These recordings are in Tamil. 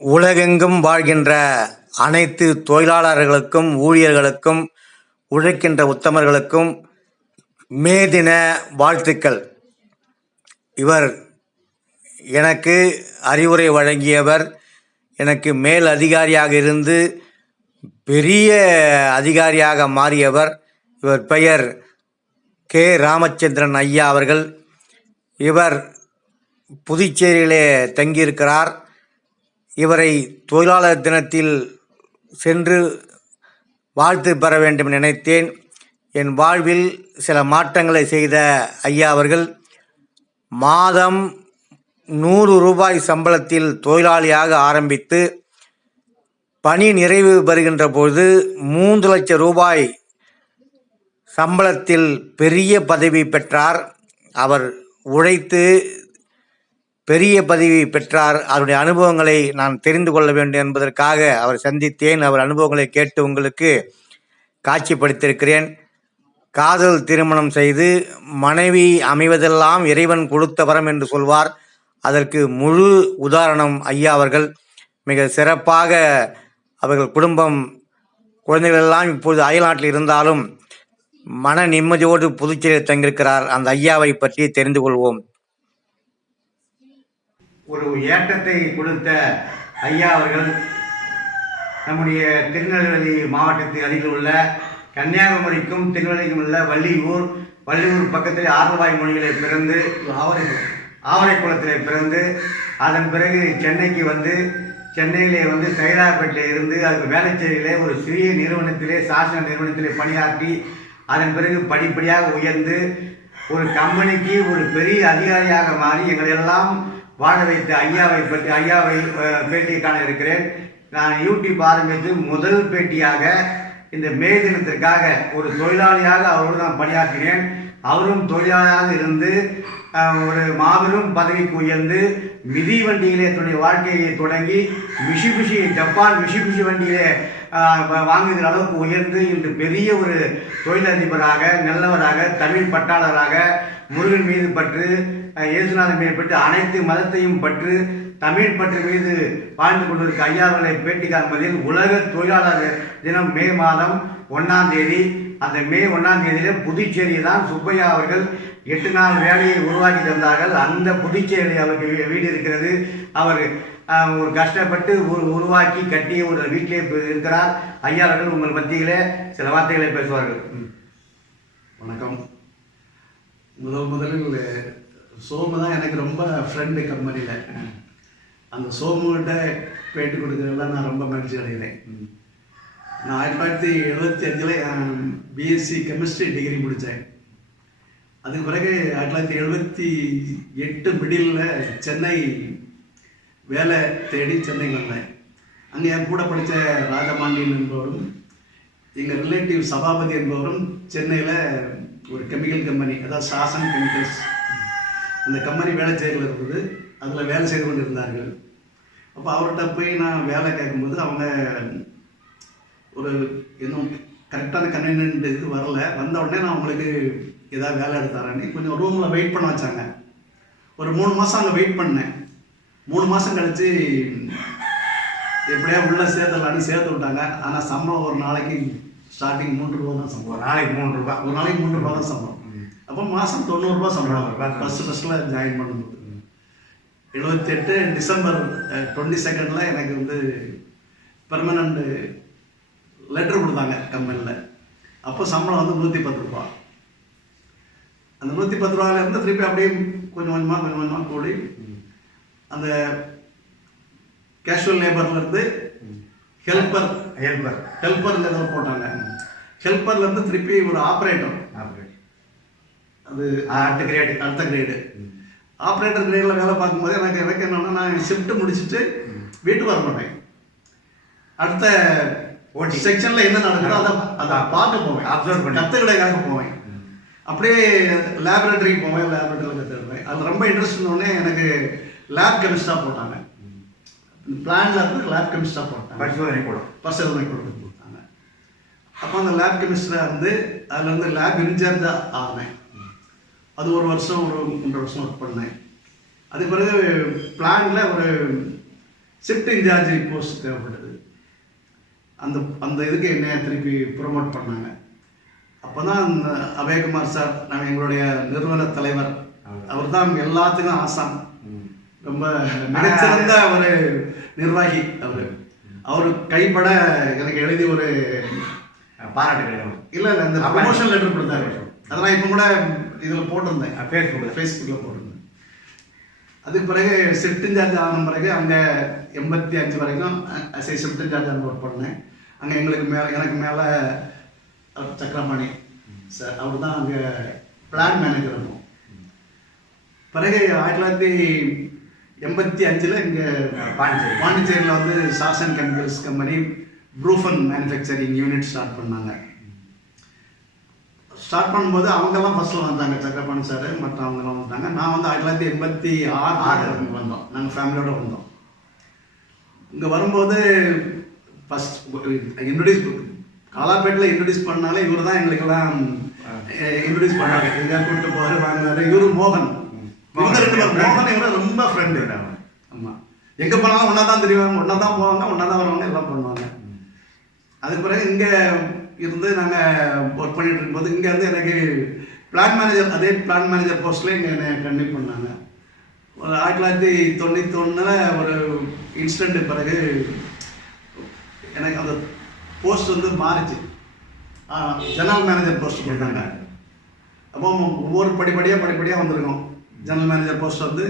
உலகெங்கும் வாழ்கின்ற அனைத்து தொழிலாளர்களுக்கும், ஊழியர்களுக்கும், உழைக்கின்ற உத்தமர்களுக்கும் மே தின வாழ்த்துக்கள். இவர் எனக்கு அறிவுரை வழங்கியவர், எனக்கு மேல் அதிகாரியாக இருந்து பெரிய அதிகாரியாக மாறியவர். இவர் பெயர் கே. ராமச்சந்திரன் ஐயா அவர்கள். இவர் புதுச்சேரியிலே தங்கியிருக்கிறார். இவரை தொழிலாளர் தினத்தில் சென்று வாழ்த்து பெற வேண்டும் நினைத்தேன். என் வாழ்வில் சில மாற்றங்களை செய்த ஐயா அவர்கள் மாதம் 100 ரூபாய் சம்பளத்தில் தொழிலாளியாக ஆரம்பித்து பணி நிறைவு பெறுகின்ற பொழுது 3 லட்சம் ரூபாய் சம்பளத்தில் பெரிய பதவி பெற்றார். அவர் உழைத்து பெரிய பதவி பெற்றார். அவருடைய அனுபவங்களை நான் தெரிந்து கொள்ள வேண்டும் என்பதற்காக அவர் சந்தித்தேன். அவர் அனுபவங்களை கேட்டு உங்களுக்கு காட்சிப்படுத்தியிருக்கிறேன். காதல் திருமணம் செய்து மனைவி அமைவதெல்லாம் இறைவன் கொடுத்த வரம் என்று சொல்வார். அதற்கு முழு உதாரணம் ஐயா அவர்கள். மிக சிறப்பாக அவர்கள் குடும்பம், குழந்தைகள் எல்லாம் இப்பொழுது அயல்நாட்டில் இருந்தாலும் மன நிம்மதியோடு புதுச்சேரியில் தங்கியிருக்கிறார். அந்த ஐயாவை பற்றி தெரிந்து கொள்வோம். ஒரு ஏற்றத்தை கொடுத்த ஐயா அவர்கள் நம்முடைய திருநெல்வேலி மாவட்டத்துக்கு அருகில் உள்ள கன்னியாகுமரிக்கும் திருநெல்வேலிக்கும் உள்ள வள்ளியூர் பக்கத்தில் ஆரவாய் மொழிகளை பிறந்து ஆவரைக்குளத்திலே பிறந்து அதன் பிறகு சென்னைக்கு வந்து சென்னையிலே வந்து சைதாப்பேட்டில் இருந்து அதுக்கு வேலைச்சேரியிலே ஒரு சிறிய நிறுவனத்திலே சாசன நிறுவனத்திலே பணியாற்றி அதன் பிறகு படிப்படியாக உயர்ந்து ஒரு கம்பெனிக்கு ஒரு பெரிய அதிகாரியாக மாறி எங்களெல்லாம் வாழ வைத்த ஐயாவை பேட்டியை காண இருக்கிறேன். நான் யூடியூப் ஆரம்பித்து முதல் பேட்டியாக இந்த மே தினத்திற்காக ஒரு தொழிலாளியாக அவரோடு நான் பணியாற்றினேன். அவரும் தொழிலாளியாக இருந்து ஒரு மாபெரும் பதவிக்கு உயர்ந்து மிதி வண்டியிலே தன்னுடைய வாழ்க்கையை தொடங்கி ஜப்பான் மிஷிபிஷி வண்டியிலே வாங்குகிற அளவுக்கு உயர்ந்து இன்று பெரிய ஒரு தொழிலதிபராக, நல்லவராக, தமிழ் பட்டாளராக, முருகன் மீது பற்று, இயேசுநாதன் மீது பற்று, அனைத்து மதத்தையும் பற்று, தமிழ் பற்று மீது வாழ்ந்து கொண்டிருக்க ஐயாவர்களை பேட்டி காண்பதில் உலக தொழிலாளர் தினம் மே மாதம் 1ஆம் தேதி. அந்த மே 1ஆம் தேதியில புதுச்சேரி தான் சுப்பையா அவர்கள் 8 நாள் வேலையை உருவாக்கி தந்தார்கள். அந்த புதுச்சேரியில் அவருக்கு வீடு இருக்கிறது. அவர் ஒரு கஷ்டப்பட்டு உருவாக்கி கட்டிய ஒரு வீட்டிலே இருக்கிறார். ஐயா அவர்கள் உங்கள் மத்தியிலே சில வார்த்தைகளை பேசுவார்கள். வணக்கம். முதலில் சோமு தான் எனக்கு ரொம்ப ஃப்ரெண்டு கம்பெனியில். அந்த சோமுகிட்ட பேட்டி கொடுக்கறதுலாம் நான் ரொம்ப மகிழ்ச்சி அடைகிறேன். நான் 1975 பிஎஸ்சி கெமிஸ்ட்ரி டிகிரி முடித்தேன். அதுக்கு பிறகு 1978 மிடில் சென்னை வேலை தேடி சென்னை வந்தேன். அங்கே என் கூட படித்த ராஜபாண்டியன் என்பவரும் எங்கள் ரிலேட்டிவ் சபாபதி என்பவரும் சென்னையில் ஒரு கெமிக்கல் கம்பெனி, அதாவது சாசன் கெமிக்கல்ஸ், அந்த கம்பெனி வேலை செய்யல இருக்குது. அதில் வேலை செய்து கொண்டு இருந்தார்கள். அப்போ அவர்கிட்ட போய் நான் வேலை கேட்கும்போது அவங்க ஒரு இன்னும் கரெக்டான கன்வீனியன்ட் இது வரல. வந்த உடனே நான் அவங்களுக்கு ஏதாவது வேலை எடுத்தாரேன்னு கொஞ்சம் ரூமில் வெயிட் பண்ண வச்சாங்க. ஒரு 3 மாதம் அங்கே வெயிட் பண்ணேன். 3 மாதம் கழித்து எப்படியா உள்ளே சேர்த்துடலான்னு சேர்த்து விட்டாங்க. ஆனால் சம்பளம் ஒரு நாளைக்கு ஸ்டார்டிங் 3 ரூபா தான் சம்பளம். ஒரு நாளைக்கு 3 ரூபா தான் சம்பளம். அப்போ மாதம் 90 ரூபா சம்பளம். ஃபஸ்ட்டில் ஜாயின் பண்ணும்போது 78 டிசம்பர் 22 எனக்கு வந்து பெர்மனண்ட் லெட்டர் கொடுத்தாங்க கம்பெனியில். அப்போ சம்பளம் வந்து 110 ரூபா. அந்த 110 ரூபாயிலேருந்து திருப்பி அப்படியே கொஞ்சம் கொஞ்சமாக கூடி அந்த கேஷுவல் லேபர்லேருந்து ஹெல்ப்பர் போட்டாங்க. ஹெல்ப்பர்லேருந்து திருப்பி ஒரு ஆப்ரேட்டர், அது அடுத்த கிரேடு ஆப்ரேட்டர் கிரேடில் வேலை பார்க்கும்போது எனக்கு என்னென்னா நான் ஷிஃப்ட்டு முடிச்சுட்டு வீட்டுக்கு வர மாட்டேன். அடுத்த செக்ஷனில் என்ன நடக்குதோ அதை பார்க்க போவேன், அப்சர்வ் பண்ணி கற்றுக்கடைக்காக போவேன். அப்படியே லேபரேட்டரிக்கு போவேன், லேபரேட்டரியில் கற்றுக்குவேன். அது ரொம்ப இன்ட்ரெஸ்ட் இருந்தோடனே எனக்கு லேப் கெமிஸ்டாக போட்டாங்க. பிளான்ல இருந்து லேப் கெமிஸ்டாக போட்டாங்க, பரிசோதனை கொடுத்தாங்க. அப்போ அந்த லேப் கெமிஸ்டாக இருந்து அதுலேருந்து லேப் இன்சார்ஜாக ஆனேன். அது 1 வருஷம் 1.5 வருஷம் ஒர்க் பண்ணேன். அது பிறகு பிளான்ல ஒரு ஷிஃப்ட் இன்சார்ஜ் போஸ்ட் தேவைப்படுது. அந்த அந்த இதுக்கு என்னை திருப்பி ப்ரொமோட் பண்ணாங்க. அப்போ தான் அபயகுமார் சார், நாங்கள் எங்களுடைய நிறுவன தலைவர், அவர் தான் எல்லாத்துக்கும் ஆசான். ரொம்ப மிகச்சிறந்த ஒரு நிர்வாகி அவர் கைப்பட எனக்கு எழுதி ஒரு பாராட்டு இல்லை இந்த ப்ரமோஷன் லெட்டர் கொடுத்தாரு. அதெல்லாம் இப்போ கூட இதில் போட்டிருந்தேன், ஃபேஸ்புக்கில் போட்டிருந்தேன். அதுக்கு பிறகு ஷிஃப்ட் இன்சார்ஜ் ஆன பிறகு அங்கே 85 வரைக்கும் ஷிஃப்ட் இன்சார்ஜ் அங்கே ஒர்க் பண்ணேன். அங்கே எனக்கு மேலே சக்கரபாணி சார், அவர் தான் அங்கே பிளான் மேனேஜர் இருக்கும். பிறகு 1985 இங்கே பாண்டிச்சேரியில் வந்து Shasun chemicals company Brufen manufacturing unit start பண்ணாங்க. ஸ்டார்ட் பண்ணும்போது அவங்கெல்லாம் ஃபஸ்ட்டில் வந்தாங்க, சக்கரபாணி சார் மற்றவங்கெல்லாம் வந்தாங்க. நான் வந்து 1986 வந்தோம், நாங்கள் ஃபேமிலியோடு வந்தோம். இங்கே வரும்போது ஃபஸ்ட் இன்ட்ரடியூஸ் காலாப்பேட்டில் இன்ட்ரடியூஸ் பண்ணாலே இவர் தான் எங்களுக்கெல்லாம் இன்ட்ரடியூஸ் பண்ணாங்க. எங்கே கூப்பிட்டு போவார் வாங்கினார். இவர் மோகன், மோகன் இவரை ரொம்ப ஃப்ரெண்டு. ஆமாம், எங்கே போனாலும் ஒன்றா தான் தெரியும், ஒன்றா தான் போவாங்க, ஒன்றா தான் வருவாங்க, எல்லாம் பண்ணுவாங்க. அதுக்கு பிறகு இங்கே இருந்து நாங்கள் ஒர்க் பண்ணிட்டு இருக்கும்போது இங்கே வந்து எனக்கு பிளான் மேனேஜர், அதே பிளான் மேனேஜர் போஸ்ட்டில் இங்கே என்னை கண்டினியூ பண்ணாங்க. ஒரு 1991 ஒரு இன்சிடென்ட் பிறகு எனக்கு அந்த போஸ்ட் வந்து மாறிச்சு. ஜெனரல் மேனேஜர் போஸ்ட் போட்டாங்க. அப்போ ஒவ்வொரு படிப்படியாக வந்திருக்கோம். ஜெனரல் மேனேஜர் போஸ்ட் வந்து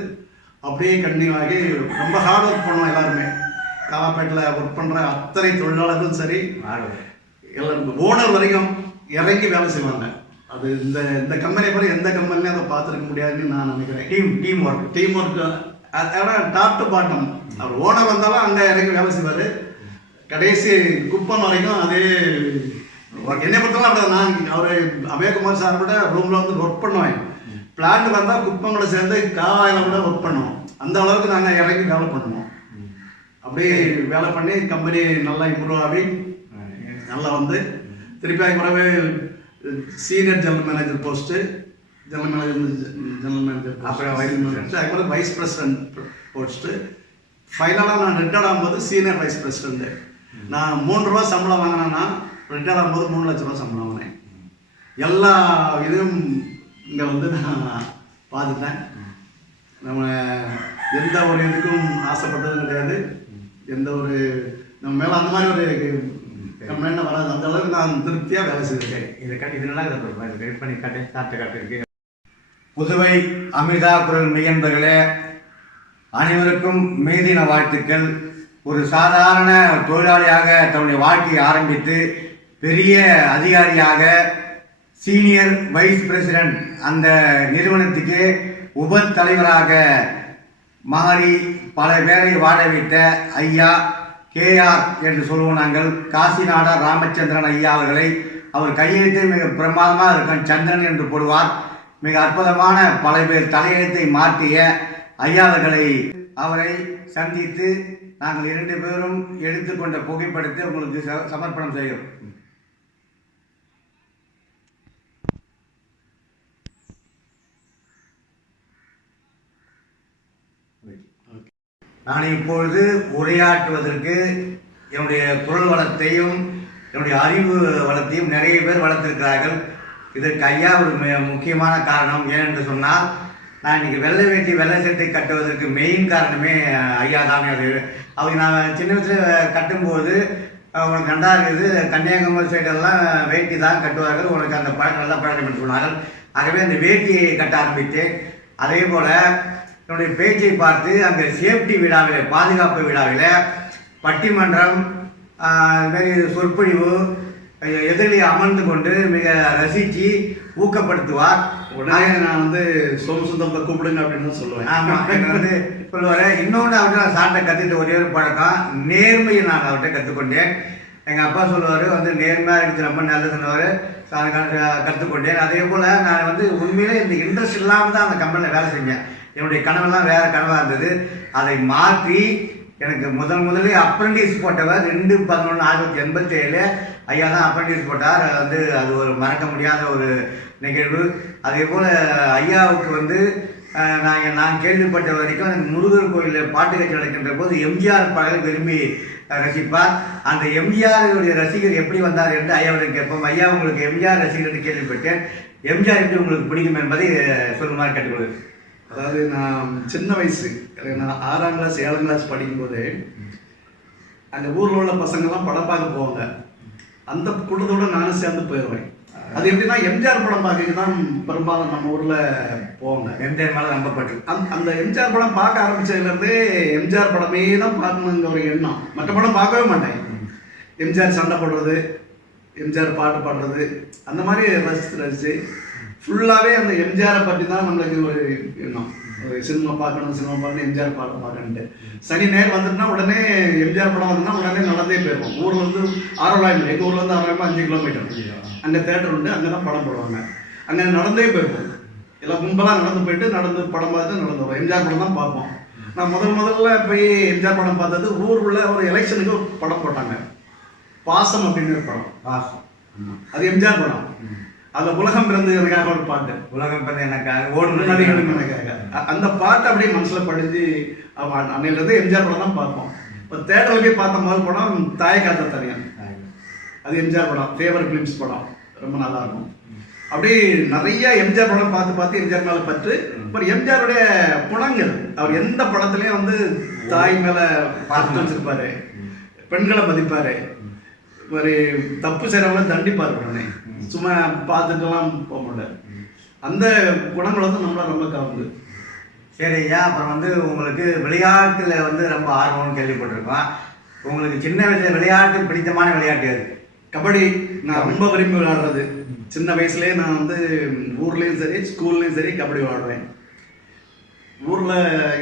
அப்படியே கண்டினியூ ஆகி ரொம்ப ஹார்ட் ஒர்க் பண்ணுவோம் எல்லாருமே. காலாப்பேட்டில் ஒர்க் பண்ணுற அத்தனை தொழிலாளர்களும் சரி, எல்லாருக்கும் ஓனர் வரைக்கும் இறங்கி வேலை செய்வாங்க. அது இந்த இந்த கம்பெனி பிறகு எந்த கம்பெனிலையும் அதை பார்த்துருக்க முடியாதுன்னு நான் நினைக்கிறேன். டீம் ஒர்க் ஆனால் டாப் டு பாட்டம். அவர் ஓனர் வந்தாலும் அங்கே இறங்கி வேலை செய்வார். கடைசி குப்பம் வரைக்கும் அதே என்னை பொறுத்தவரை அப்படி நான் அவர் அபயகுமார் சார் கூட ரூமில் வந்து ஒர்க் பண்ணுவேன். பிளான்ட் வந்தால் குப்பம் கூட சேர்ந்து காவாயில் கூட ஒர்க் பண்ணுவோம். அந்த அளவுக்கு நாங்கள் இறங்கி வேலை பண்ணுவோம். அப்படியே வேலை பண்ணி கம்பெனி நல்லா இம்ப்ரூவ் ஆகி நல்லா வந்து திருப்பி அதுக்கு பிறகு senior general manager post, general manager அப்புறம் வைஸ் பிரசிடென்ட் போஸ்ட்டு. ஃபைனலாக நான் ரிட்டையர்ட் ஆகும்போது சீனியர் வைஸ் பிரசிடென்ட்டு. நான் 3 ரூபா சம்பளம் வாங்கினேன்னா ரிட்டையர்ட் ஆகும்போது 3 லட்ச ரூபா சம்பளம் வாங்கினேன். எல்லா இதுவும் இங்கே வந்து நான் பார்த்துட்டேன். நம்ம எந்த ஒரு இதுக்கும் ஆசைப்பட்டதும் கிடையாது. எந்த ஒரு நம்ம மேலே அந்த மாதிரி ஒரு கம்ப்ளைண்ட் வராது. அந்த அளவுக்கு நான் திருப்தியாக வேலை செய்திருக்கேன். புதுவை அமிர்தா குரல் மெய்யன்பர்களே, அனைவருக்கும் மெய்தின வாழ்த்துக்கள். ஒரு சாதாரண தொழிலாளியாக தன்னுடைய வாழ்க்கையை ஆரம்பித்து பெரிய அதிகாரியாக சீனியர் வைஸ் பிரசிடென்ட் அந்த நிறுவனத்துக்கு உப தலைவராக மாறி பல பேரை வாழ வைத்த ஐயா KR என்று சொல்லுவோம் நாங்கள். காசிநாடா ராமச்சந்திரன் ஐயா அவர்களை அவர் கையெழுத்தை மிக பிரமாதமாக இருக்கும், சந்திரன் என்று போடுவார். மிக அற்புதமான பல பேர் தலையெழுத்தை மாற்றிய ஐயா அவரை சந்தித்து நாங்கள் 2 பேரும் எடுத்துக்கொண்ட புகைப்படத்தை உங்களுக்கு சமர்ப்பணம் செய்கிறோம். நான் இப்பொழுது உரையாற்றுவதற்கு என்னுடைய குரல் வளத்தையும் என்னுடைய அறிவு வளத்தையும் நிறைய பேர் வளர்த்திருக்கிறார்கள். இதற்கு ஐயா ஒரு முக்கியமான காரணம். ஏனென்று சொன்னால், நான் இன்னைக்கு வெள்ளை வேட்டி வெள்ளை சட்டை கட்டுவதற்கு மெயின் காரணமே ஐயா தானே. அவங்க நான் சின்ன வயசில் கட்டும்போது உனக்கு நல்லா இருக்குது, கன்னியாகுமரி சைடெல்லாம் வேட்டி தான் கட்டுவார்கள், உனக்கு அந்த பழக்கம் நல்ல பழக்கம் என்று சொன்னார்கள். ஆகவே அந்த வேட்டியை கட்ட ஆரம்பித்தேன். அதே போல் என்னுடைய பேச்சை பார்த்து அங்கே சேஃப்டி விழாவில், பாதுகாப்பு விழாவில் பட்டிமன்றம், இதுமாரி சொற்பொழிவு எதிரிலே அமர்ந்து கொண்டு மிக ரசித்து ஊக்கப்படுத்துவார். உடனே நான் வந்து சோமசுந்தரத்தை கூப்பிடுங்க அப்படின்னு சொல்லுவேன். ஆமாம், என்ன சொல்லுவார். இன்னொன்று அவர்கிட்ட நான் சாட்டை கற்றுக்கிட்ட ஒரே ஒரு பழக்கம், நேர்மையை நான் அவர்கிட்ட கற்றுக்கொண்டேன். எங்கள் அப்பா சொல்லுவார், நேர்மையாக இருக்கிறது ரொம்ப நல்லதுன்னவர் கற்றுக்கொண்டேன். அதே போல் நான் உண்மையிலே இந்த இன்ட்ரெஸ்ட் இல்லாமல் தான் அந்த கம்பெனியில் வேலை செஞ்சேன். என்னுடைய கனவெல்லாம் வேறு கனவாக இருந்தது. அதை மாற்றி எனக்கு முதலே அப்ரெண்டிஸ் போட்டவர் 2/11/1987 ஐயா தான் அப்ரெண்டிஸ் போட்டார். அது ஒரு மறக்க முடியாத ஒரு நிகழ்வு. அதே போல் ஐயாவுக்கு நான் கேள்விப்பட்ட வரைக்கும் எனக்கு முருகர் கோயிலில் பாட்டு கட்சி நடக்கின்ற போது எம்ஜிஆர் பாடலை விரும்பி ரசிப்பார். அந்த எம்ஜிஆருடைய ரசிகர் எப்படி வந்தார் என்று ஐயாவிடம் கேட்போம். ஐயா, உங்களுக்கு எம்ஜிஆர் ரசிகர் என்று கேள்விப்பட்டேன். எம்ஜிஆர் எப்படி உங்களுக்கு பிடிக்கும் என்பதை சொல்லுமாறு கேட்டுக்கொள்வது. அதாவது நான் சின்ன வயசு, நான் 6ஆம் கிளாஸ் 7ஆம் கிளாஸ் படிக்கும்போது அங்கே ஊரில் உள்ள பசங்கள்லாம் படம் பார்க்க போவாங்க. அந்த கூட்டத்தோட நானும் சேர்ந்து போயிடுவேன். அது எப்படின்னா எம்ஜிஆர் படம் பார்க்க தான் பெரும்பாலும் நம்ம ஊரில் போவாங்க. எம்ஜிஆர் மேலே நம்பப்பட்டு அந்த எம்ஜிஆர் படம் பார்க்க ஆரம்பிச்சதுலேருந்து எம்ஜிஆர் படமே தான் பார்க்கணுங்கிற ஒரு எண்ணம். மற்ற படம் பார்க்கவே மாட்டேன். எம்ஜிஆர் சண்டை போடுறது, எம்ஜிஆர் பாட்டு பாடுறது, அந்த மாதிரி ரசித்து ஃபுல்லாகவே அந்த எம்ஜிஆரை பற்றி தான் நம்மளுக்கு ஒரு எண்ணம். ஒரு சினிமா பார்க்கணும், எம்ஜிஆர் பாடம் பார்க்கணுன்ட்டு. சனி நேரம் வந்துட்டுனா உடனே எம்ஜிஆர் படம் வந்துன்னா உடனே நடந்தே போயிடுவோம். ஊரில் வந்து ஆரோலாயம், எங்கள் ஊரில் வந்து ஆரோலாயம் 5 கிலோமீட்டர். அங்கே தேட்டர் உண்டு, அங்கே தான் படம் போடுவாங்க. அங்கே நடந்தே போயிருப்போம். எல்லாம் கும்பலாக நடந்து போயிட்டு நடந்து படம் பார்த்து நடந்து வரும். எம்ஜிஆர் படம் தான் பார்ப்போம். நான் முதல்ல போய் எம்ஜிஆர் படம் பார்த்தது ஊருக்குள்ள ஒரு எலெக்ஷனுக்கு ஒரு படம் போட்டாங்க, பாசம் அப்படின்னு ஒரு படம். பாசம், அது எம்ஜிஆர் படம். அதில் உலகம் பிறந்து எனக்காக ஒரு பாட்டு, உலகம் பிறந்து எனக்காக, ஓடும் நதிகளும் எனக்காக. அந்த பாட்டு அப்படியே மனசில் படிஞ்சு அன்னையிலேருந்து எம்ஜிஆர் படம் தான் பார்ப்போம். இப்போ தேட்டரில் போய் பார்த்த முதல் படம் தாய் காத்த தனியான். அது எம்ஜிஆர் படம், ஃபேவர் ஃபிலிம்ஸ் படம், ரொம்ப நல்லா இருக்கும். அப்படி நிறைய எம்ஜிஆர் படம் பார்த்து எம்ஜிஆர் மேலே பற்று. அப்புறம் எம்ஜிஆருடைய குணங்கள், அவர் எந்த படத்துலையும் வந்து தாய் மேலே பார்த்து வச்சிருப்பாரு, பெண்களை மதிப்பாரு, ஒரு தப்பு செய்கிறவங்கள தண்டிப்பார். உடனே சும்மா பார்த்துட்டுலாம் போக மாட்டார். அந்த குணங்கள் வந்து நம்மளை ரொம்ப கவர்ந்து. சரி ஐயா, அப்புறம் வந்து உங்களுக்கு விளையாட்டில் வந்து ரொம்ப ஆர்வம்னு கேள்விப்பட்டிருக்கோம். உங்களுக்கு சின்ன வயசுல விளையாட்டு பிடித்தமான விளையாட்டு அது? கபடி நான் ரொம்ப விரும்பி விளையாடுறது. சின்ன வயசுலேயே நான் வந்து ஊர்லேயும் சரி ஸ்கூல்லேயும் சரி கபடி விளையாடுவேன். ஊரில்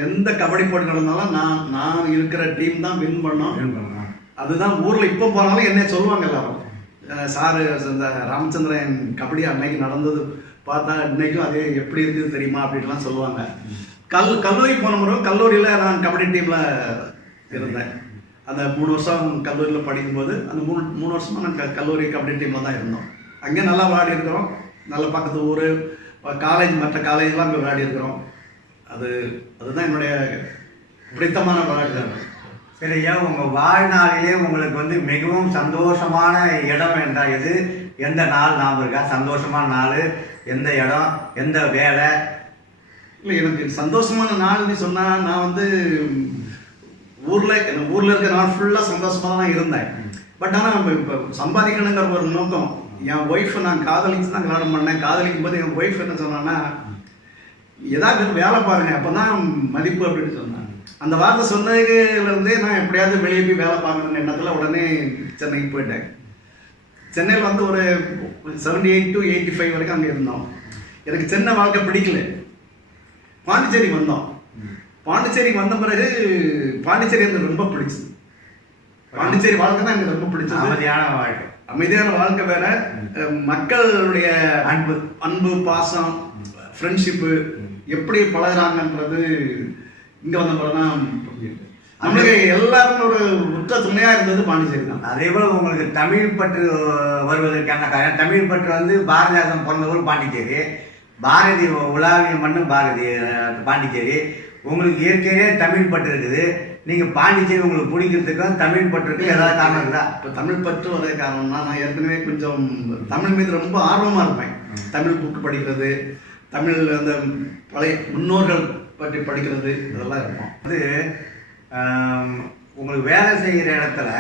எந்த கபடி போட்டி நடந்தாலும் நான் இருக்கிற டீம் தான் வின் பண்ணோம். அதுதான் ஊரில் இப்போ போனாலும் என்ன சொல்லுவாங்க எல்லாரும், சாரு இந்த ராமச்சந்திரன் கபடி அன்னைக்கு நடந்தது பார்த்தா இன்னைக்கும் அதே எப்படி இருக்குது தெரியுமா அப்படின்லாம் சொல்லுவாங்க. கல்லூரி போன முறை கல்லூரியில் நான் கபடி டீமில் இருந்தேன். அந்த 3 வருஷம் கல்லூரியில் படிக்கும்போது அந்த 3 வருஷமாக நான் கல்லூரி கபடி டீமில் தான் இருந்தோம். அங்கே நல்லா விளையாடி இருக்கிறோம். நல்ல பக்கத்து ஊர், காலேஜ், மற்ற காலேஜெலாம் அங்கே விளையாடி இருக்கிறோம். அதுதான் என்னுடைய பிடித்தமான விளையாட்டு. சரி ஐயா, உங்கள் வாழ்நாளிலே உங்களுக்கு வந்து மிகவும் சந்தோஷமான இடம் என்றால் எது? எந்த நாள் ஞாபகம் இருக்கா? சந்தோஷமான நாள், எந்த இடம், எந்த வேலை? இல்லை, எனக்கு சந்தோஷமான நாள்னு சொன்னால் நான் வந்து ஊரில் இருக்கிற நாள் ஃபுல்லாக சந்தோஷமாக தான் இருந்தேன். பட் ஆனால் இப்போ சம்பாதிக்கணுங்கிற ஒரு நோக்கம். என் ஒய்ஃபை நான் காதலிச்சு தான் கல்யாணம் பண்ணேன். காதலிக்கும் போது என் ஒய்ஃப் என்ன சொன்னான்னா, ஏதாவது வேலை பாருங்க அப்போ தான் மதிப்பு அப்படின்னு சொன்னாங்க. அந்த வார்த்தை சொன்னதுலேருந்தே நான் எப்படியாவது வெளியே போய் வேலை பார்க்கணுன்ற எண்ணத்தில் உடனே சென்னைக்கு போயிட்டேன். சென்னையில் வந்து ஒரு 78 to 85 வரைக்கும் அங்கே இருந்தோம். எனக்கு சென்னை வாழ்க்கை பிடிக்கல. பாண்டிச்சேரிக்கு வந்தோம். பாண்டிச்சேரிக்கு வந்த பிறகு பாண்டிச்சேரி எனக்கு ரொம்ப பிடிச்சது. பாண்டிச்சேரி வாழ்க்கை தான் எனக்கு ரொம்ப பிடிச்சது. அமைதியான வாழ்க்கை வேற, மக்களுடைய அன்பு பாசம், ஃப்ரெண்ட்ஷிப்பு எப்படி பழகுறாங்கன்றது இங்கே வந்த பிறகு தான் நம்மளுக்கு எல்லாரும் ஒரு உற்ற துணையாக இருந்தது பாண்டிச்சேரி தான். அதே போல் உங்களுக்கு தமிழ் பற்று வருவதற்கான காரணம், தமிழ் பற்று வந்து பாரதிதாசன் பிறந்த ஊர் பாண்டிச்சேரி, பாரதி உலாவிய மண்ணும் பாண்டிச்சேரி. உங்களுக்கு இயற்கையிலே தமிழ் பற்று இருக்குது. நீங்கள் பாண்டிச்சேரி உங்களுக்கு பிடிக்கிறதுக்கும் தமிழ் பற்றுக்கும் ஏதாவது காரணம் இருக்குதா? இப்போ தமிழ் பற்று வர காரணம்னா, நான் ஏற்கனவே கொஞ்சம் தமிழ் மீது ரொம்ப ஆர்வமாக இருப்பேன். தமிழ் புக்கு படிக்கிறது, தமிழ் அந்த பழைய முன்னோர்கள் பற்றி படிக்கிறது, இதெல்லாம் இருக்கும். வந்து உங்களுக்கு வேலை செய்கிற இடத்துல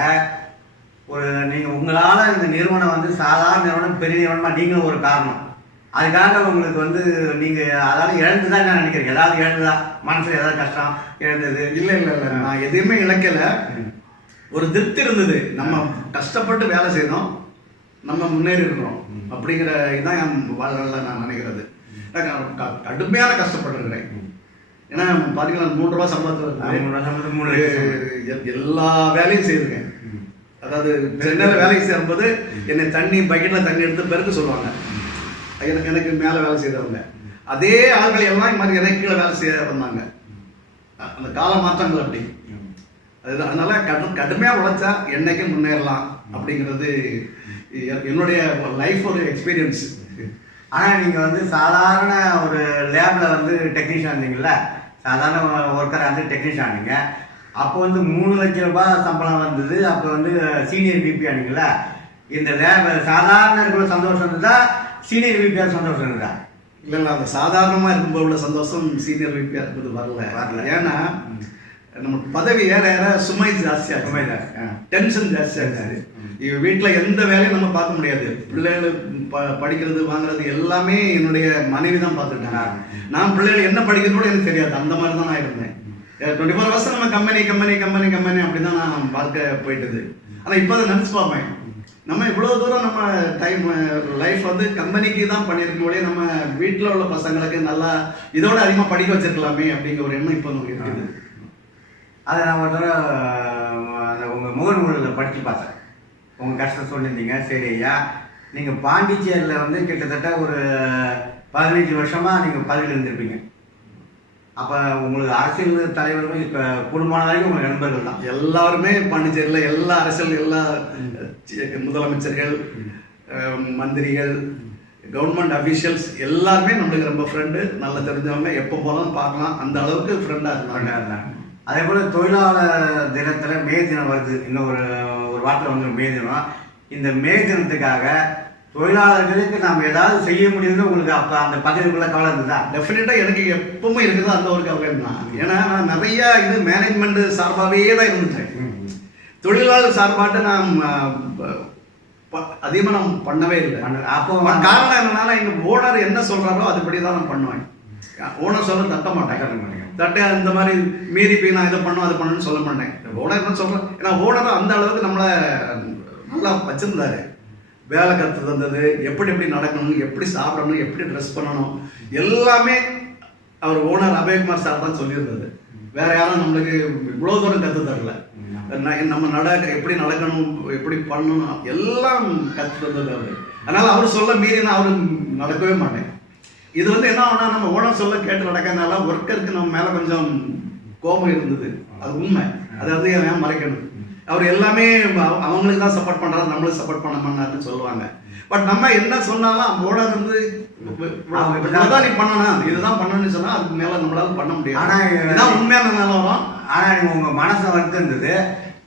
ஒரு நீங்கள் உங்களால் இந்த நிறுவனம் வந்து சாதாரண நிறுவனம் பெரிய நிறுவனமாக நீங்களும் ஒரு காரணம். அதுக்காக உங்களுக்கு வந்து நீங்கள் அதாவது இழந்துதான் நான் நினைக்கிறேன். ஏதாவது இழந்துதா? மனசில் ஏதாவது கஷ்டம் இழந்தது? இல்லை, நான் எதையுமே இழக்கலை. ஒரு திருப்தி இருந்தது. நம்ம கஷ்டப்பட்டு வேலை செய்யணும், நம்ம முன்னேறி இருக்கிறோம் அப்படிங்கிற இதுதான் என் வாழ்க்கையில் நான் நினைக்கிறது. கடுமையான கஷ்டப்பட்டுருக்கிறேன். ஏன்னா பார்த்தீங்கன்னா 3 ரூபா சம்பளத்தில் எல்லா வேலையும் செய்திருக்கேன். அதாவது சென்னையில் வேலைக்கு சேரும்போது என்னை பக்கெட்டில் தண்ணி எடுத்து பெருக்க சொல்லுவாங்க. எனக்கு மேலே வேலை செய்கிறவங்க அதே ஆள்களை எல்லாம் இது மாதிரி எனக்கு கீழே வேலை செய்ய வந்தாங்க. அந்த கால மாற்றங்கள் அப்படி. அதுதான். அதனால கடுமையாக உழைச்சா என்னைக்கும் முன்னேறலாம் அப்படிங்கிறது என்னுடைய லைஃப் ஒரு எக்ஸ்பீரியன்ஸ். ஆனால் நீங்கள் வந்து சாதாரண ஒரு லேபில் வந்து டெக்னீஷியன் இருந்தீங்கல்ல, சாதாரண ஒர்க்கரை வந்து டெக்னீஷியன் ஆனீங்க. அப்போ வந்து 3 லட்சம் ரூபாய் சம்பளம் வந்தது. அப்போ வந்து சீனியர் பிபி ஆனீங்களா? இந்த லேப் சாதாரண இருக்கிற சந்தோஷம் இருந்தா சீனியர் பிபிஆர் சந்தோஷம் இருந்தா? இல்லைல்ல, அந்த சாதாரணமாக இருக்கும்போது உள்ள சந்தோஷம் சீனியர் விபியாக இருக்கிறது வரல. ஏன்னா நம்ம பதவி ஏற ஏற சுமை ஜாஸ்தியாக, சுமை ஜாஸ்தி, டென்ஷன் ஜாஸ்தியாக. இவ வீட்டில் எந்த வேலையும் நம்ம பார்க்க முடியாது. பிள்ளைகள் படிக்கிறது வாங்குறது எல்லாமே என்னுடைய மனைவி தான் பார்த்துட்டாங்க. நான் பிள்ளைகள் என்ன படிக்கிறதோட எனக்கு தெரியாது. அந்த மாதிரி தான் நான் இருந்தேன். 24 வருஷம் நம்ம கம்பெனி கம்பெனி கம்பெனி கம்பெனி அப்படி தான் நான் வாழ்க்கை போயிட்டது. ஆனால் இப்போ அதை நினச்சி பார்ப்பேன், நம்ம இவ்வளோ தூரம் நம்ம டைம் லைஃப் வந்து கம்பெனிக்கு தான் பண்ணியிருக்கோம். நம்ம வீட்டில் உள்ள பசங்களுக்கு நல்லா இதோட அதிகமாக படிக்க வச்சிருக்கலாமே அப்படிங்கிற ஒரு எண்ணம் இப்போ நமக்கு இருக்குது. அதை நான் ஒரு தடவை அந்த உங்கள் முகநூலில் படித்து பார்த்தேன். உங்கள் கஷ்டம் சொல்லியிருந்தீங்க. சரி ஐயா, நீங்கள் பாண்டிச்சேரியில் வந்து கிட்டத்தட்ட ஒரு 15 வருஷமாக நீங்கள் பதவியில் இருந்திருப்பீங்க. அப்போ உங்களுக்கு அரசியல் தலைவர்கள் இப்போ குடும்பமான வரைக்கும் உங்கள் நண்பர்கள் தான் எல்லாருமே. பாண்டிச்சேரியில் எல்லா அரசியல், எல்லா முதலமைச்சர்கள், மந்திரிகள், கவர்மெண்ட் அஃபீஷியல்ஸ் எல்லாருமே நம்மளுக்கு ரொம்ப ஃப்ரெண்டு, நல்லா தெரிஞ்சவங்க. எப்போ போனாலும் பார்க்கலாம், அந்த அளவுக்கு ஃப்ரெண்டாக இருந்தாங்க. அதே போல் தொழிலாளர் தினத்தில் மே தினம் வருது. இன்னும் ஒரு வாரத்தில் வந்து மே தினம். இந்த மே தினத்துக்காக தொழிலாளர்களுக்கு நாம் ஏதாவது செய்ய முடியுதுன்னு உங்களுக்கு அப்போ அந்த பதவிக்குள்ள கவலை இருந்ததா? டெஃபினட்டாக எனக்கு எப்பவுமே இருக்குது அந்த ஒரு கவலை தான். ஏன்னா நான் நிறைய இது மேனேஜ்மெண்ட் சார்பாகவே தான் இருந்துட்டேன். தொழிலாளர் சார்பாட்டு நான் அதிகமாக நான் பண்ணவே இல்லை. அப்போ காரணம் என்னன்னா, எங்கள் ஓனர் என்ன சொல்கிறாரோ அதுபடி தான் நான் பண்ணுவேன். ஓனர் சொல்ல தட்ட மாட்டேன். தட்ட இந்த மாதிரி மீறி போய் நான் இதை பண்ணோம் அதை பண்ணணும்னு சொல்ல மாட்டேன். ஓனர் என்ன சொல்கிறேன், ஏன்னா ஓனர் அந்த அளவுக்கு நம்மளை நல்லா வச்சிருந்தாரு. வேலை கற்று தந்தது, எப்படி எப்படி நடக்கணும், எப்படி சாப்பிடணும், எப்படி ட்ரெஸ் பண்ணணும் எல்லாமே அவர் ஓனர் அபயகுமார் சார் தான் சொல்லியிருந்தது. வேற யாரும் நம்மளுக்கு இவ்வளோ தூரம் கற்று தரல. நம்ம எப்படி நடக்கணும், எப்படி பண்ணணும் எல்லாம் கற்று தந்தது அவர். அதனால அவர் சொல்ல மீறி நான் அவரு நடக்கவே மாட்டேன். இது வந்து என்ன ஆகுனா, நம்ம ஓனர் சொல்ல கேட்டு நடக்கிறதுனால ஒர்க்கருக்கு நம்ம மேலே கொஞ்சம் கோபம் இருந்தது. அது உண்மை. அதை வந்து ஏன் மறைக்கணும். அவர் எல்லாமே அவங்களுக்கு தான் சப்போர்ட் பண்ணுறாரு, நம்மளுக்கு சப்போர்ட் பண்ண மாட்டாருன்னு சொல்லுவாங்க. பட் நம்ம என்ன சொன்னாலும் ஓனர் வந்து நீ பண்ணணும், இதுதான் பண்ணணும்னு சொன்னால் அதுக்கு மேலே நம்மளால பண்ண முடியாது. ஆனால் இதுதான் உண்மையான நிலவரம். ஆனால் உங்கள் மனசை வருத்தம் இருந்தது.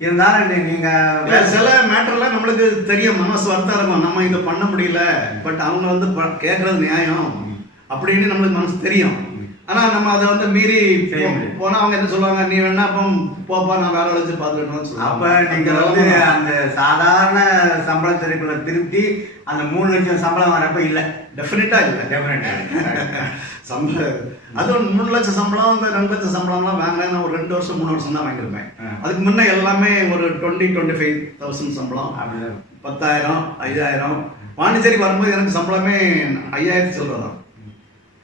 இருந்தாலும் நீங்கள் சில மேட்டர்ல நம்மளுக்கு தெரியும், மனசு வருத்தம் இருக்கும், நம்ம இதை பண்ண முடியல. பட் அவங்க வந்து கேட்கறது நியாயம் அப்படின்னு நம்மளுக்கு மனசு தெரியும். ஆனா நம்ம அதை வந்து மீறி போனா அவங்க என்ன சொல்லுவாங்க, நீ வேணா அப்போ போப்பா, நான் வேலை வச்சு பார்த்துக்கிட்டோம். அப்ப நீங்க வந்து அந்த சாதாரண சம்பளத்திற்குள்ள திருப்தி அந்த 3 லட்சம் சம்பளம் வரப்ப இல்ல? டெஃபினட்டா இல்ல. சம்பளம் அதுவும் 3 லட்சம் சம்பளம், இந்த 2 லட்சம் சம்பளம்லாம் வாங்கினேன். ஒரு 2 வருஷம் 3 வருஷம் தான் வாங்கியிருப்பேன். அதுக்கு முன்ன எல்லாமே ஒரு 20-25,000 சம்பளம், 10,000 5,000. பாண்டிச்சேரி வரும்போது எனக்கு சம்பளமே 5,000 சொல்றதான்.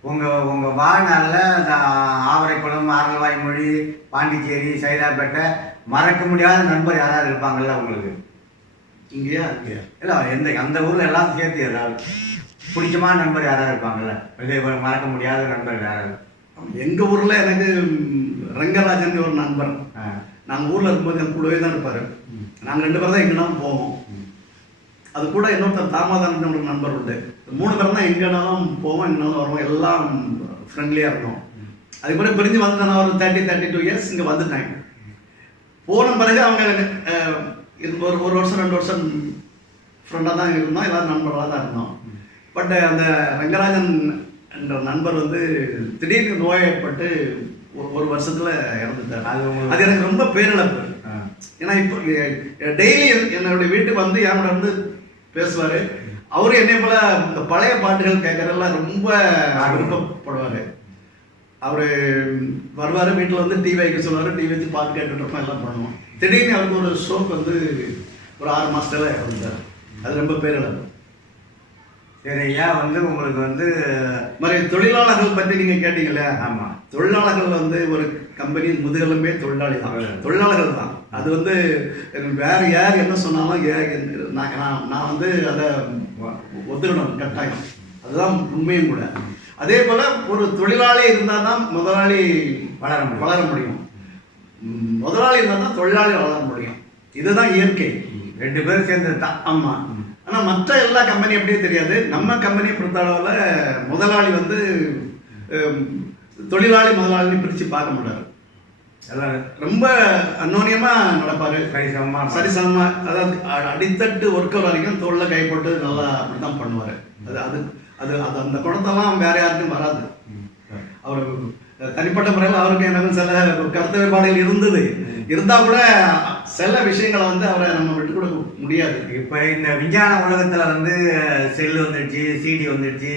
உங்க வாழ்நாளில் ஆவரைக்குளம், ஆரல்வாய்மொழி, பாண்டிச்சேரி, சைதாப்பேட்டை மறக்க முடியாத நண்பர் யாராவது இருப்பாங்கல்ல உங்களுக்கு? இங்கேயா இல்லை, அந்த ஊரில் எல்லாத்தையும் சேர்த்து ஏதாவது பிடிச்சமான நண்பர் யாராவது இருப்பாங்கல்ல? மறக்க முடியாத நண்பர் யாராவது? எங்கள் ஊரில் எனக்கு ரங்கராஜன் ஒரு நண்பர். நாங்கள் ஊரில் இருக்கும்போது என் கூடவே தான் இருப்பார். நாங்கள் 2 பேர் தான் எங்கேனாலும் போவோம். அது கூட இன்னொருத்தர் தாமோதரன் ஒரு நண்பர் உண்டு. 3 பேர் தான் எங்கேனாலும் போவோம், எங்கேனாலும் வருவோம், எல்லாம் ஃப்ரெண்ட்லியாக இருந்தோம். அதுக்கு பிறகு பிரிஞ்சு வந்துட்டேன். நான் ஒரு 32 இயர்ஸ் இங்கே வந்துட்டேன். போன பிறகு அவங்க ஒரு வருஷம் 2 வருஷம் ஃப்ரெண்டாக தான் இருந்தோம், எல்லோரும் நண்பர்களாக தான் இருந்தோம். பட் அந்த ரங்கராஜன் என்ற நண்பர் வந்து திடீர்னு நோயப்பட்டு ஒரு வருஷத்துல இறந்துட்டார். அது எனக்கு ரொம்ப பேரிழப்பு. ஏன்னா இப்போ டெய்லி என்னுடைய வீட்டுக்கு வந்து என்னோட வந்து பேசுவார். அவரு என்னை போல இந்த பழைய பாட்டுகள் கேட்கறதெல்லாம் ரொம்ப விருப்பப்படுவார். அவர் வருவார், வீட்டில் வந்து டிவி வைக்க சொல்லுவார், டிவி வச்சு பாட்டு கேட்டுட்டு இருப்போம், எல்லாம் பண்ணுவோம். திடீர்னு அவருக்கு ஒரு ஸ்ட்ரோக் வந்து ஒரு 6 மாதத்துல இறந்துட்டார். அது ரொம்ப பேரிழப்பு. சரி ஐயா, வந்து உங்களுக்கு வந்து மாதிரி தொழிலாளர்கள் பற்றி நீங்கள் கேட்டீங்களே. ஆமாம், தொழிலாளர்கள் வந்து ஒரு கம்பெனி முதுகெலும்பே தொழிலாளி தான், தொழிலாளர்கள் தான். அது வந்து வேற யார் என்ன சொன்னாலும் நான் வந்து அதை ஒத்துக்கணும் கட்டாயம். அதுதான் உண்மையும் கூட. அதே போல ஒரு தொழிலாளி இருந்தால் தான் முதலாளி வளர முடியும். முதலாளி இருந்தால் தான் தொழிலாளி வளர முடியும். இதுதான் இயற்கை. 2 பேரும் சேர்ந்தது தான். ஆமா. ஆனா மற்ற எல்லா கம்பெனி அப்படியே தெரியாது. நம்ம கம்பெனியை பொறுத்த அளவில் முதலாளி வந்து தொழிலாளி முதலாளின்னு பிரிச்சு பார்க்க மாட்டாரு. எல்லாம் ரொம்ப அந்யோன்யமா நடப்பாரு. சரிசமமா, அதாவது அடித்தட்டு ஒர்க்கர் வரைக்கும் தோல்ல கை போட்டு நல்லா அப்படிதான் பண்ணுவாரு. அது அது அது அது அந்த குணத்தெல்லாம் வேற யாருக்கும் வராது. அவர் தனிப்பட்ட முறையில் அவருக்கு எனக்கு சில கருத்து வேறுபாடுகள் இருந்தது. இருந்தா கூட சில விஷயங்களை வந்து அவரை நம்ம விட்டு கொடுக்க முடியாது. இப்போ இந்த விஞ்ஞான உலகத்துல வந்து செல்லு வந்துடுச்சு, சிடி வந்துடுச்சு,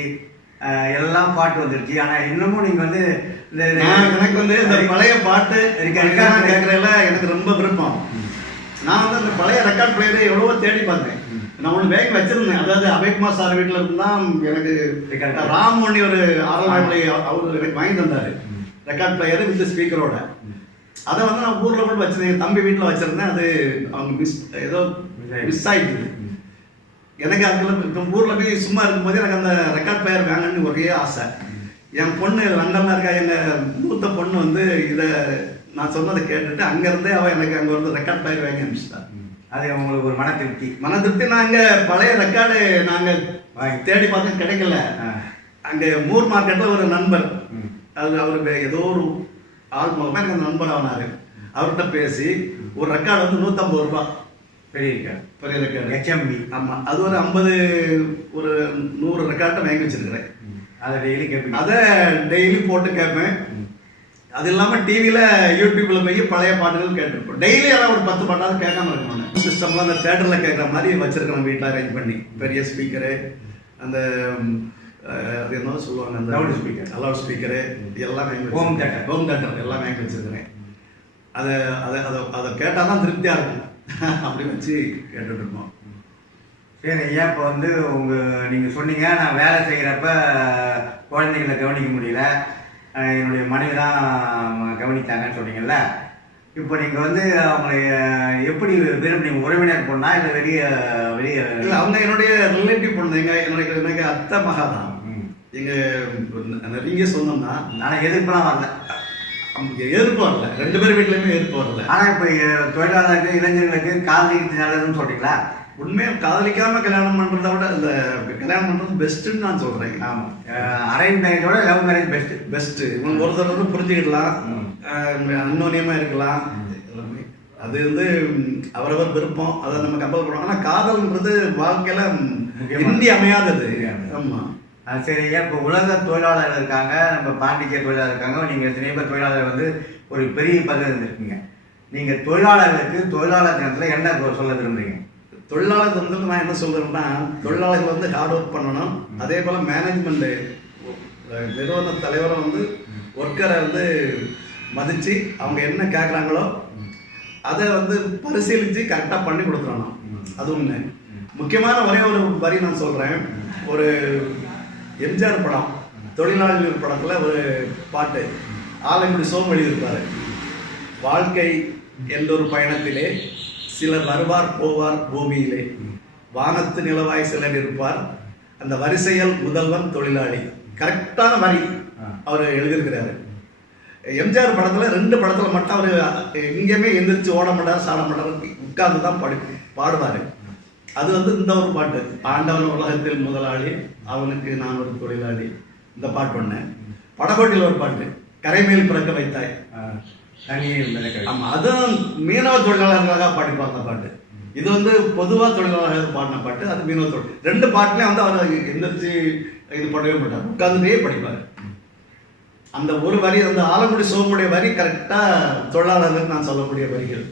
எல்லாம் பாட்டு வந்துடுச்சு. ஆனா இன்னமும் நீங்க வந்து எனக்கு வந்து இந்த பழைய பாட்டு கேட்கறதுல எனக்கு ரொம்ப விருப்பம். நான் வந்து அந்த பழைய ரெக்கார்ட் பிளேயரை எவ்வளவோ தேடி பார்த்தேன். நான் ஒன்று பேங்க் வச்சிருந்தேன். அதாவது அபய்குமார் சார் வீட்டில் இருந்தால் எனக்கு ராம் ஒண்ணி ஒரு 6 அவர் எனக்கு வாங்கி தந்தாரு ரெக்கார்ட் பிளேயர் வித் ஸ்பீக்கரோட. அதை வந்து நான் ஊரில் கூட வச்சிருந்தேன். தம்பி வீட்டில் வச்சிருந்தேன். அது அவங்க ஏதோ மிஸ் ஆயிடுது. எனக்கு அதுக்குள்ள ஊரில் போய் சும்மா இருக்கும்போது எனக்கு அந்த ரெக்கார்ட் பிளேயர் வேணும்னு ஒரே ஆசை. என் பொண்ணு லண்டன்ல இருக்கா. எங்கள் மூத்த பொண்ணு வந்து இதை நான் சொன்னதை கேட்டுட்டு அங்கேருந்தே அவள் எனக்கு அங்கே வந்து ரெக்கார்ட் பிளேயர் வாங்கி அனுப்பிச்சிட்டா. அது உங்களுக்கு ஒரு மன திருப்தி. நாங்கள் பழைய ரெக்கார்டு நாங்கள் தேடி பார்த்து கிடைக்கல. அங்கே மூர் மார்க்கெட்டில் ஒரு நண்பர், அது அவருக்கு ஏதோ ஒரு ஆள் மூலமாக எனக்கு அந்த நண்பர் ஆனார். அவர்கிட்ட பேசி ஒரு ரெக்கார்டு வந்து 150 ரூபா. பெரிய ரெக்கார்டு HMV. ஆமாம், அது ஒரு 100 ரெக்கார்டை வாங்கி வச்சிருக்கிறேன். அதை டெய்லி கேட்பேன். அதை டெய்லி போட்டு கேட்பேன். அது இல்லாமல் டிவியில் யூடியூப்ல போய் பழைய பாட்டுகள் கேட்டுருப்போம். டெய்லி ஆனால் ஒரு 10 பாட்டாவது கேட்காம இருக்கணும். சிஸ்டம்லாம் அந்த தேட்டரில் கேட்குற மாதிரி வச்சிருக்கோம். வீட்டில் அரேஞ்ச் பண்ணி பெரிய ஸ்பீக்கரு, அந்த அது என்ன சொல்லுவாங்க, அந்த லவுட் ஸ்பீக்கரு எல்லாம் வாங்கி ஹோம் தேட்டர் எல்லாம் வாங்கி வச்சிருக்கிறேன். அதை அதை அதை அதை கேட்டால் தான் திருப்தியாக இருக்கும். அப்படி வச்சு கேட்டுட்டு இருக்கோம். சரி ஐயா, இப்போ வந்து நீங்கள் சொன்னீங்க நான் வேலை செய்கிறப்ப குழந்தைங்களை கவனிக்க முடியல, என்னுடைய மனைவி தான் கவனித்தாங்கன்னு சொன்னீங்கல்ல. இப்போ நீங்கள் வந்து அவங்களை எப்படி விரும்புனீங்க? உறவினர் பொண்ணா இல்லை வெளியே? இல்லை, அவங்க என்னுடைய ரிலேட்டிவ் பொண்ணு. எனக்கு அத்தை மகா தான். எங்கள் நெருங்கிய சொந்தம் தான். ஆனால் எதிர்ப்புலாம் வரல. எதிர்ப்பு வரல. 2 பேர் வீட்லையுமே எதிர்ப்பு வரல. ஆனால் இப்போ தொழிலாளர்களுக்கு இளைஞர்களுக்கு காதலிக்கிறது நல்லதுன்னு சொல்றீங்களா? உண்மையாக காதலிக்காம கல்யாணம் பண்ணுறத விட இந்த கல்யாணம் பண்ணுறது பெஸ்ட்டுன்னு நான் சொல்கிறேன். ஆமாம், அரேஞ்ச் மேரேஜோட லவ் மேரேஜ் பெஸ்ட்டு. இவங்க ஒருத்தர் வந்து புரிஞ்சுக்கிடலாம், அன்னோன்யமாக இருக்கலாம். அது வந்து அவரவர் விருப்பம், அதை நம்ம கம்பல் பண்ணுவோம். ஆனால் காதல்ன்றது வாழ்க்கையில் இன்றியமையாதது. ஆமாம். சரி ஐயா, இப்போ உலக தொழிலாளர்கள் இருக்காங்க, நம்ம பாண்டிச்சேரி தொழிலாளர் இருக்காங்க, நீங்கள் எத்தனை பேர் தொழிலாளர் வந்து ஒரு பெரிய பதவி இருந்திருக்கீங்க. நீங்கள் தொழிலாளர்களுக்கு தொழிலாளர் தினத்தில் என்ன சொல்ல விரும்புறீங்க? தொழிலாளர் தினத்தில் நான் என்ன சொல்கிறேன்னா, தொழிலாளர்கள் வந்து ஹார்ட் ஒர்க் பண்ணணும். அதே போல் மேனேஜ்மெண்ட்டு நிறுவன தலைவரை வந்து ஒர்க்கரை வந்து மதித்து அவங்க என்ன கேட்குறாங்களோ அதை வந்து பரிசீலித்து கரெக்டாக பண்ணி கொடுத்துடணும். அது ஒன்று. முக்கியமான ஒரே ஒரு வரி நான் சொல்கிறேன். ஒரு எம்ஜிஆர் படம் தொழிலாளர்கள் படத்தில் ஒரு பாட்டு ஆலங்குடி சோமு எழுதியிருப்பார். வாழ்க்கை என்றொரு பயணத்திலே சிலர் வருவார் போவார் பூமியிலே, வானத்து நிலவாய் சிலர் இருப்பார், அந்த வரிசையில் முதல்வன் தொழிலாளி. கரெக்டான வரி அவர் எழுதியிருக்கிறாரு. எம்ஜிஆர் படத்தில் 2 படத்தில் மட்டும் அவர் எங்கேயுமே எந்திரிச்சு ஓட மாட்டார், சாட மாட்டார், உட்கார்ந்து தான் பாடுவார். அது வந்து இந்த ஒரு பாட்டு, ஆண்டவன் உலகத்தில் முதலாளி அவனுக்கு நான் ஒரு தொழிலாளி. இந்த பாட்டு ஒன்று. படகோட்டியில் ஒரு பாட்டு, கரைமேல் பிறக்க வைத்தாய். ஆமாம், அதுவும் மீனவ தொழிலாளர்களாக பாடிப்பார் அந்த பாட்டு. இது வந்து பொதுவாக தொழிலாளர்கள் பாடின பாட்டு. அது மீனவ தொழில். 2 பாட்டுலேயும் வந்து அவர் எந்திரிச்சு இது பண்ணவே மாட்டார், உட்கார்ந்துட்டே படிப்பார். அந்த ஒரு வரி, அந்த ஆலங்குடி சோமுடைய வரி கரெக்டாக தொழிலாளர்கள் நான் சொல்லக்கூடிய வரிகள்.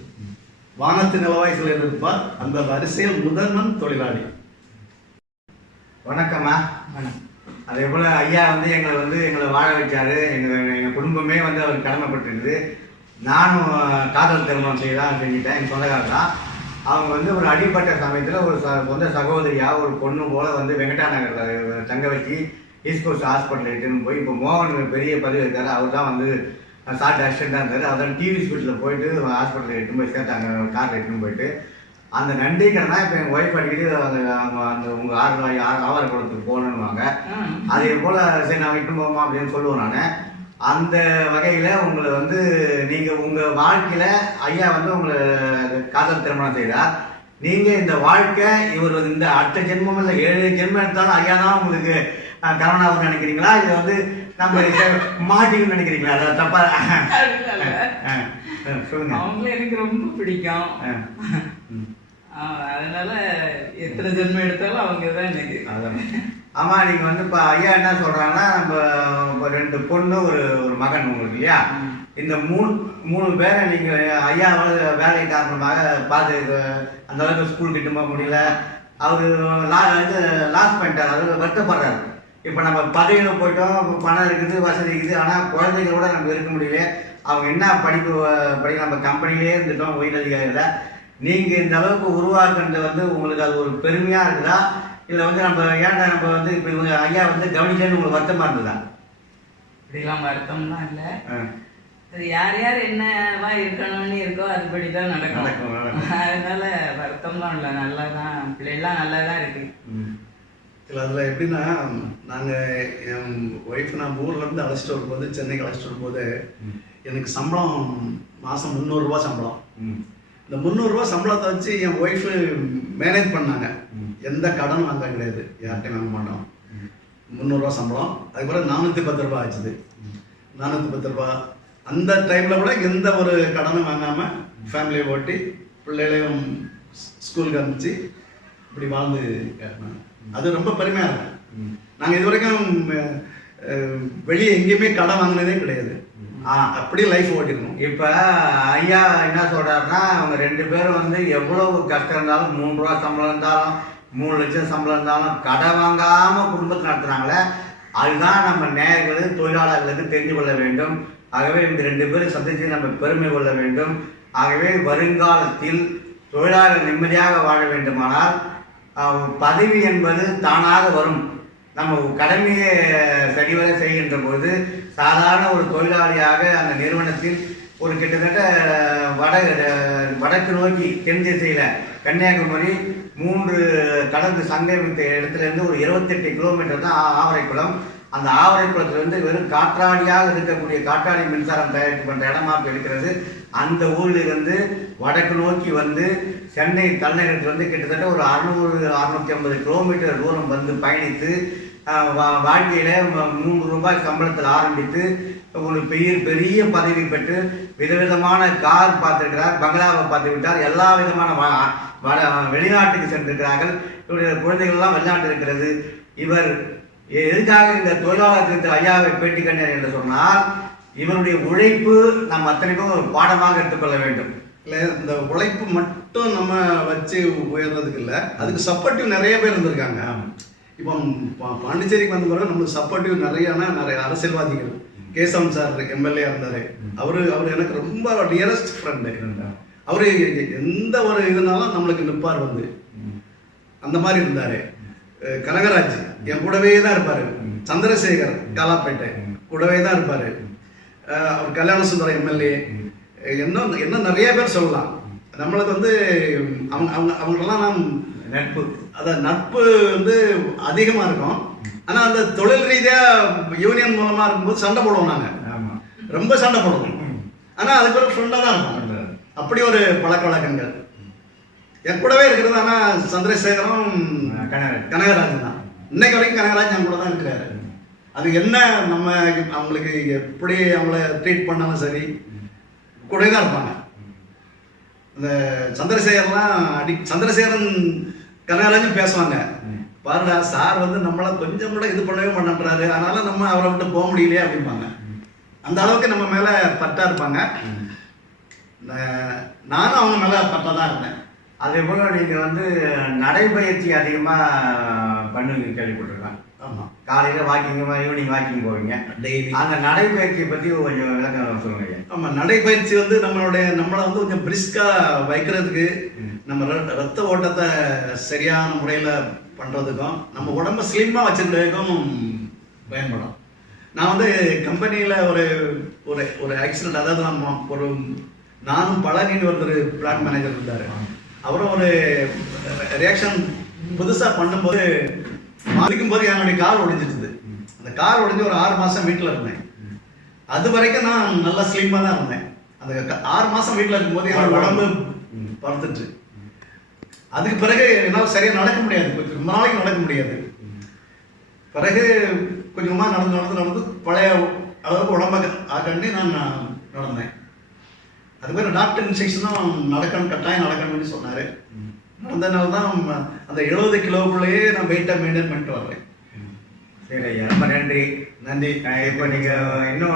வானத்து நிலவாய் சிலர் இருப்பார், அந்த வரிசையில் முதல்வன் தொழிலாளி. வணக்கம்மா. அதே போல் ஐயா வந்து எங்களை வாழ வச்சாரு. எங்கள் குடும்பமே வந்து அவர் கடமைப்பட்டிருக்குது. நானும் காதல் திருமணம் செஞ்சுட்டேன். எங்கள் சொந்தக்காரர் தான். அவங்க வந்து ஒரு அடிப்பட்ட சமயத்தில் ஒரு சொந்த சகோதரியாக ஒரு பொண்ணு போல் வந்து வெங்கடா நகரில் தங்க வச்சு ஈஸ்ட் கோஸ்ட் ஹாஸ்பிட்டல் எடுத்துன்னு போய், இப்போ மோகன் பெரிய பதவி இருக்காரு, அவர் தான் வந்து ஷார்ட் ஆக்சிடென்ட்டாக இருந்தார். அதான் டிவி ஸ்பீட்டில் போயிட்டு ஹாஸ்பிட்டலில் எடுத்துன்னு போய் சேர்த்தாங்க, காரில் எடுத்துன்னு போயிட்டு. அந்த நன்றிக்கடனா இப்போ எங்கள் ஒய்ஃப் அடிக்கடி அந்த உங்கள் ஆவார குளத்துக்கு போகணுன்னுவாங்க. அதே போல் சரி நான் இட்டு போமா அப்படின்னு சொல்லுவேன் நான். அந்த வகையில் உங்களை வந்து நீங்கள் உங்கள் வாழ்க்கையில் ஐயா வந்து உங்களை காதல் திருமணம் செய்தார். நீங்கள் இந்த வாழ்க்கை இவர் இந்த அடுத்த ஜென்மம் இல்லை 7 ஜென்மம் எடுத்தாலும் ஐயா தான் உங்களுக்கு கவனாவும் நினைக்கிறீங்களா? இதை வந்து நம்ம மாட்டிக்கணும்னு நினைக்கிறீங்களா? அதை தப்பா சொல்லுங்க. அவங்கள எனக்கு ரொம்ப பிடிக்கும். அதனால எத்தனை ஜென்மம் எடுத்தாலும் அவங்க தான் எனக்கு. அதான். ஆமா, நீங்க வந்து இப்ப ஐயா என்ன சொல்றாங்கன்னா, நம்ம 2 பொண்ணு ஒரு மகன் உங்களுக்கு இல்லையா? இந்த மூணு பேரை நீங்க ஐயா வேலை காரணமாக பார்த்து அந்த அளவுக்கு ஸ்கூல் கிட்ட போக முடியல. அவரு லாஸ் பண்ணிட்டார். அதாவது வருத்தப்படுறாரு. இப்ப நம்ம பதவியில் போயிட்டோம், பணம் இருக்குது, வசதி இருக்குது, ஆனா குழந்தைகளோட நம்ம இருக்க முடியல. அவங்க என்ன படிக்க நம்ம கம்பெனிலே இருந்துட்டோம் உயர் அதிகாரியில். நீங்க இந்த அளவுக்கு உருவாக்குறது வந்து உங்களுக்கு அது ஒரு பெருமையா இருக்குதா, இல்லை வந்து நம்ம ஏன்டா நம்ம வந்து இப்போ இவங்க ஐயா வந்து கவனிக்கலன்னு உங்களுக்கு வருத்தமா இருந்ததா? இப்படிலாம் வருத்தம்லாம் இல்லை. அது யார் யார் என்னவா இருக்கணும்னு இருக்கோ அதுபடிதான் நடக்கும். அதனால வருத்தம்லாம் இல்லை, நல்லா தான் பிள்ளைலாம் நல்லா தான் இருக்கு. இல்லை அதில் எப்படின்னா, நாங்கள் என் ஒய்ஃப் நான் ஊர்லேருந்து அழைச்சிட்டு வரும்போது, சென்னைக்கு அழைச்சிட்டு வரும்போது எனக்கு சம்பளம் மாதம் 300 ரூபா சம்பளம். இந்த 300 ரூபா சம்பளத்தை வச்சு என் ஒய்ஃபு மேனேஜ் பண்ணாங்க. எந்த கடன் வாங்க கிடையாது, யார்கிட்டையும் வாங்க மாட்டோம். 300 ரூபா சம்பளம். அதுக்கப்புறம் 410 ரூபா ஆச்சுது. 410 ரூபா அந்த டைமில் கூட எந்த ஒரு கடனும் வாங்காமல் ஃபேமிலியை ஓட்டி பிள்ளைகளையும் ஸ்கூலுக்கு அனுப்பிச்சு இப்படி வாழ்ந்து கேட்டேன். அது ரொம்ப பெருமையாக இருக்கும். நாங்கள் இது வரைக்கும் வெளியே எங்கேயுமே கடன் வாங்கினதே கிடையாது. அப்படியே லைஃப் ஓட்டிருக்கோம். இப்போ ஐயா என்ன சொல்கிறாருன்னா, அவங்க 2 பேரும் வந்து எவ்வளவு கஷ்டம் இருந்தாலும் 3 ரூபா சம்பளம் இருந்தாலும் 3 லட்சம் சம்பளம் இருந்தாலும் கடன் வாங்காமல் குடும்பத்தை நடத்துகிறாங்களே, அதுதான் நம்ம நேயர்கள் தொழிலாளர்களுக்கு தெரிந்து கொள்ள வேண்டும். ஆகவே இந்த 2 பேரும் சந்தித்து நம்ம பெருமை கொள்ள வேண்டும். ஆகவே வருங்காலத்தில் தொழிலாளர்கள் நிம்மதியாக வாழ வேண்டுமானால் பதவி என்பது தானாக வரும். நம்ம கடமையை சரிவர செய்கின்ற பொழுது சாதாரண ஒரு தொழிலாளியாக அந்த நிறுவனத்தில் ஒரு கிட்டத்தட்ட வடக்கு நோக்கி தென் திசையில் கன்னியாகுமரி 3 கடந்து சங்கமித்த இடத்துலேருந்து ஒரு 28 கிலோமீட்டர் தான் ஆவரைக்குளம். அந்த ஆவரைக்குளத்துலேருந்து வெறும் காற்றாடியாக இருக்கக்கூடிய காற்றாடி மின்சாரம் தயாரிப்பு பண்ணுற இடமா இருக்கிறது. அந்த ஊரிலிருந்து வடக்கு நோக்கி வந்து சென்னை தலைநகரத்தில் வந்து கிட்டத்தட்ட ஒரு 600-650 கிலோமீட்டர் தூரம் வந்து பயணித்து வாழ்க்கையில் 3 ரூபாய் சம்பளத்தில் ஆரம்பித்து ஒரு பெரிய பதவி பெற்று விதவிதமான கார் பார்த்துருக்கிறார், பங்களாவை பார்த்து விட்டார், எல்லா விதமான வெளிநாட்டுக்கு சென்றிருக்கிறார்கள். இவருடைய குழந்தைகள்லாம் வெளிநாட்டு இருக்கிறது. இவர் எதுக்காக இந்த தொழிலாளர் திட்டத்தில் ஐயாவை பேட்டி கண்டார் என்று சொன்னால், இவருடைய உழைப்பு நம்ம அத்தனைக்கும் ஒரு பாடமாக எடுத்துக்கொள்ள வேண்டும். இல்லை, இந்த உழைப்பு மட்டும் நம்ம வச்சு உயர்றதுக்கு இல்லை, அதுக்கு சப்போர்ட்டிவ் நிறைய பேர் இருந்திருக்காங்க. இப்போ பாண்டிச்சேரிக்கு வந்த பிறகு நம்மளுக்கு சப்போர்ட்டிவ் நிறைய அரசியல்வாதிகள். கேசவன் சார் எம்எல்ஏ இருந்தார். அவரு எனக்கு ரொம்ப டியரஸ்ட் ஃப்ரெண்டு. அவரு எந்த ஒரு இதுனாலும் நம்மளுக்கு நிற்பார் வந்து, அந்த மாதிரி இருந்தார். கனகராஜ் என் கூடவே தான் இருப்பார். சந்திரசேகர் காலாப்பேட்டை கூடவே தான் இருப்பார். அவர் கல்யாண சுந்தரம் எம்எல்ஏ, இன்னும் நிறைய பேர் சொல்லலாம். நம்மளுக்கு வந்து அவங்களெல்லாம் நாம் நட்பு, அதான் நட்பு வந்து அதிகமாக இருக்கும். ஆனால் அந்த தொழில் ரீதியாக யூனியன் மூலமாக இருக்கும்போது சண்டை போடுவோம். நாங்கள் ரொம்ப சண்டை போடுவோம். ஆனால் அதுக்கு ஒரு ஃப்ரெண்டாக தான் இருக்கும். அப்படி ஒரு பழக்க வழக்கங்கள் என் கூடவே இருக்கிறது. ஆனால் சந்திரசேகரம் கனகராஜன் தான் இன்னைக்கு வரைக்கும். கனகராஜ் என் கூட தான் இருக்கிறாரு. அது என்ன நம்ம அவங்களுக்கு எப்படி அவங்கள ட்ரீட் பண்ணாலும் சரி கூடவே தான் இருப்பாங்க. இந்த சந்திரசேகரன் கனகராஜன் பேசுவாங்க, பாருடா சார் வந்து நம்மளை கொஞ்சம் கூட இது பண்ணவே மாட்டேன்றாரு, அதனால நம்ம அவரை விட்டு போக முடியலையே அப்படிம்பாங்க. அந்த அளவுக்கு நம்ம மேலே பற்றா இருப்பாங்க. நானும் அவங்க மேலே பற்றா தான் இருந்தேன். அதே போல் நீங்கள் வந்து நடைபயிற்சி அதிகமாக பண்ணுவீங்க கேள்விப்பட்டிருக்கேன். ஆமாம், காலையில் வாக்கிங், ஈவினிங் வாக்கிங் போவீங்க டெய்லி. அந்த நடைபயிற்சியை பற்றி கொஞ்சம் விளக்கம் சொல்லுங்க. ஆமாம், நடைபயிற்சி வந்து நம்மளை வந்து கொஞ்சம் பிரிஸ்காக வைக்கிறதுக்கு, நம்ம ரத்த ஓட்டத்தை சரியான முறையில் பண்ணுறதுக்கும், நம்ம உடம்பை ஸ்லிம்மாக வச்சுக்கிறதுக்கும் பயன்படும். நான் வந்து கம்பெனியில் ஒரு ஆக்சிடென்ட், அதாவது நானும் பழனின்னு ஒருத்தர் பிளான் மேனேஜர் இருந்தார். அவரும் ஒரு ரியாக்ஷன் புதுசாக பண்ணும்போது மாறிக்கும் போது என்னுடைய கால் உடைஞ்சிருக்குது. அந்த கால் உடைஞ்சு ஒரு 6 மாதம் வீட்டில் இருந்தேன். அது வரைக்கும் நான் நல்லா ஸ்லிம்மாக தான் இருந்தேன். அந்த 6 மாதம் வீட்டில் இருக்கும்போது என்னோட உடம்பு படுத்துட்டு, அதுக்கு பிறகு என்னால் சரியாக நடக்க முடியாது, கொஞ்சம் ரொம்ப நாளைக்கு நடக்க முடியாது. பிறகு கொஞ்சமாக நடந்து பழைய அளவுக்கு உடம்பை ஆக்கண்டி நான் நடந்தேன். அதுமாதிரி டாக்டர் இன்ஸ்ட்ரக்ஷனும் கட்டாயம் நடக்கணும்னு சொன்னார். நடந்ததுனால தான் அந்த 70 கிலோக்குள்ளேயே நான் வெயிட்டை மெயின்டைன் பண்ணிட்டு வர்றேன். சரி ஐயா, ரொம்ப நன்றி. நன்றி. இப்போ நீங்கள் இன்னும்